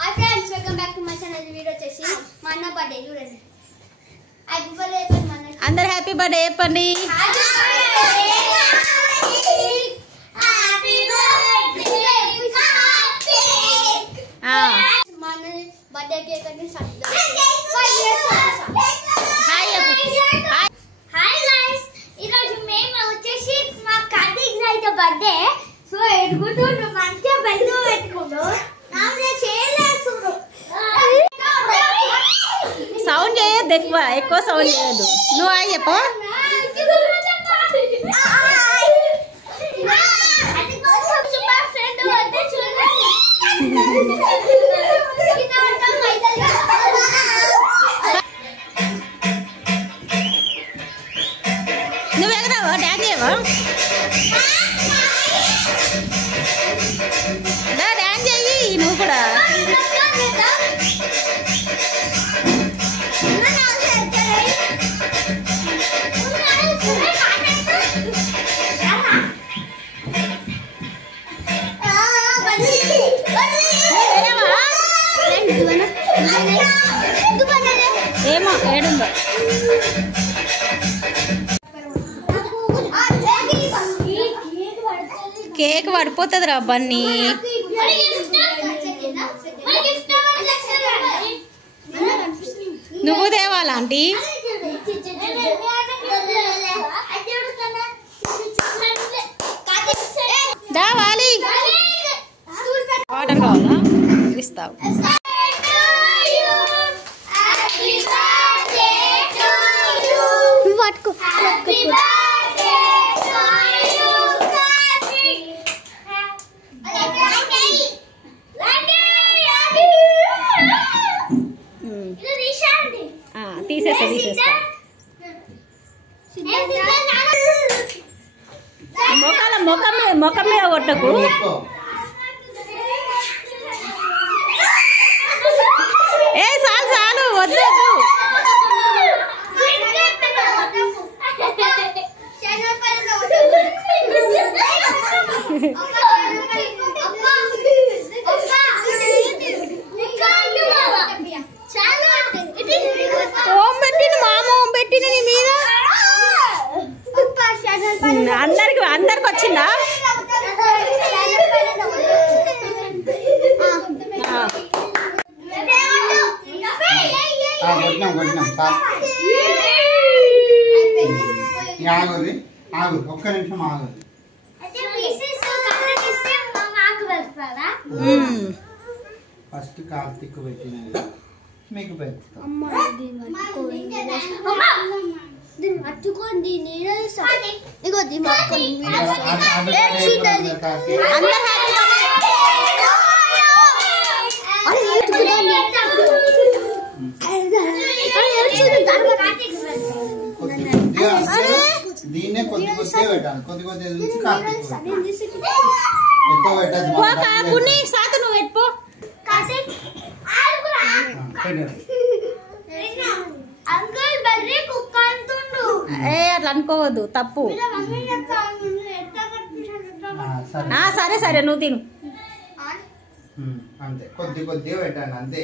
Hi friends, welcome back to my channel. Video వచ్చేసి మా అన్న బర్త్డే. చూడండి, హ్యాపీ బర్త్డే చెప్పండి. అందరూ హ్యాపీ బర్త్డే చెప్పండి. మా అన్న బర్త్డే కేక్ అంటే హాయ్ గైస్, ఈరోజు మేము వచ్చేసి మా కజిన్స్ అయితే బర్త్డే. సో ఎడుగుతుండు మంచిగా బెల్లు పెట్టుకుంటూ సౌండ్ చేయొద్దు, ఎక్కువ సౌండ్ చేయొద్దు. నువ్వు హాయ్ చెప్పు. నువ్వు ఎగరావా, డాన్స్ చేయవా? డాన్స్ చెయ్యి నువ్వు కూడా. ఏమో ఏడుందో. కేక్ పడిపోతుంది రా బన్నీ. నువ్వు తేవాలా ఆంటీ? వాలి వాటర్ కావాలా? ఇస్తావు. తీసేస్తా. మొఖం మీద కొట్టకు. ఏ చాలు వద్దు. ఓం పెట్టిన మామ, ఓం పెట్టిన నీ మీద. అందరికి వచ్చిందా? ఆగు, ఒక్క నిమిషం ఆగు. ఫస్ట్ కార్తీక్ పెట్టిన మీకు పెడతాం. పట్టుకోండి, దీన్నే కొద్ది కొద్దిగా పెట్టాలి. కొద్ది కొద్దిగా చూసి కార్తీక్ ఎక్కువ పెట్టదు. నువ్వు పెట్టుకో. అట్లా అనుకోవద్దు, తప్పు. సరే నువ్వు తిను. అంతే, కొద్ది కొద్దిగా పెట్టండి అంతే.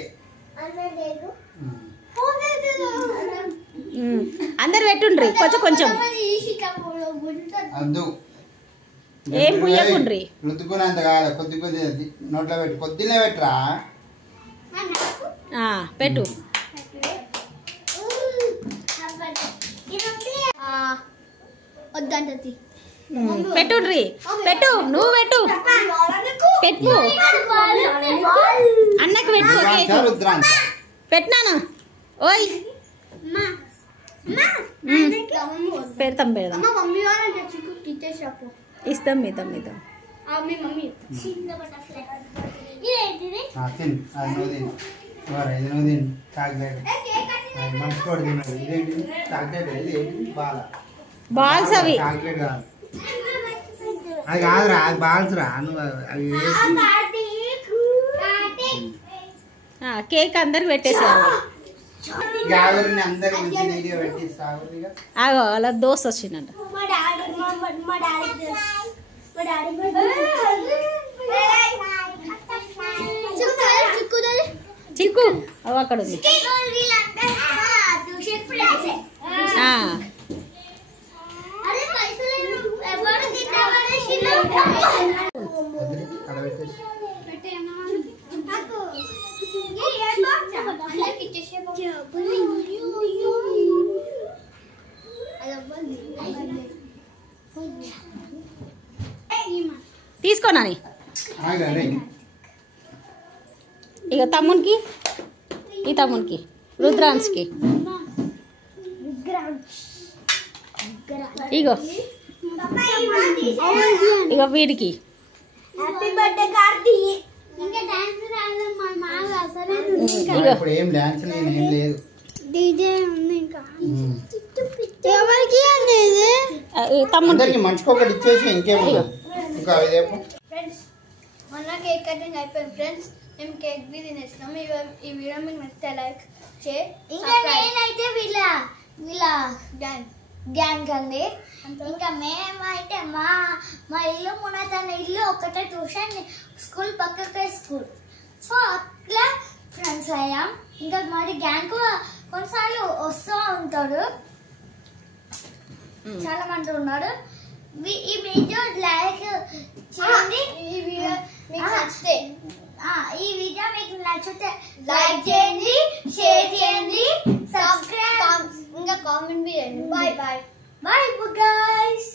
అందరు పెట్టుండ్రి కొంచెం. అద్దు, ఏం పుయ్యకుండ్రి. రుద్దుకునేంత కాదు, కొద్ది కొద్ది నోట్లో పెట్టు. కొద్దిలే పెట్టరా. పెట్టు. వద్దంటది. పెట్టుండ్రి, పెట్టు. నువ్వు పెట్టు. అన్నకు పెట్టినానా? ఓయ్ పెడతాం. ఇస్తాం. బాల్స్ అవి. అది కాదురా, అది బాల్స్ రా. కేక్ అందరికి పెట్టేసారు. అలా దోశ వచ్చిందంట. అవి అక్కడ ఉంది. Tuition friends. అరే పైసలు ఎవరు తింటావనేసిలో అక్కడ పెట్టేసి పెట్టేనా నాకు ఏ బాక్స్ అందరికి ఇచ్చేసే తీసుకో నాని. ఆగండి. ఇక తమ్మునికి, ఈ తమ్మునికి, రుద్రాన్స్కి ఇగో, ఇగో వీడికి. Happy birthday Karthi. ఇంకా డాన్స్ రాలేదు మా మామ అసలు. ఇప్పుడు ఏం డాన్స్ నేను ఏం లేదు. డీజే ఉంది ఇంకా. ఎవరికి అనేది తమ్ముడికి మంచికొకటి ఇచ్చేసి ఇంకేం ఇంకా ఇదేపు. ఫ్రెండ్స్ మొన్న కేక్ కటింగ్ అయిపోయింది ఫ్రెండ్స్. మేము కేక్ బి తినేసినాం. ఈ వీడియో మీకు నచ్చితే లైక్ షేర్. ఇంకా నేనైతే వీళ్ళ గ్యాంగ్ అండి. ఇంకా మేమైతే మా ఇల్లు మునతన ఇల్లు ఒకటే ట్యూషన్, స్కూల్ పక్కకే స్కూల్. సో అట్లా ఫ్రెండ్స్ అయ్యాం. ఇంకా మరి గ్యాంగ్ కొన్నిసార్లు వస్తూ ఉంటాడు, చాలా మంది ఉన్నారు. ఈ వీడియో లైక్ చేయండి. ఈ వీడియో మీకు నచ్చితే లైక్ చేయండి, షేర్ చేయండి, సబ్స్క్రైబ్, ఇంకా కామెంట్ చేయండి. Bye bye bye guys.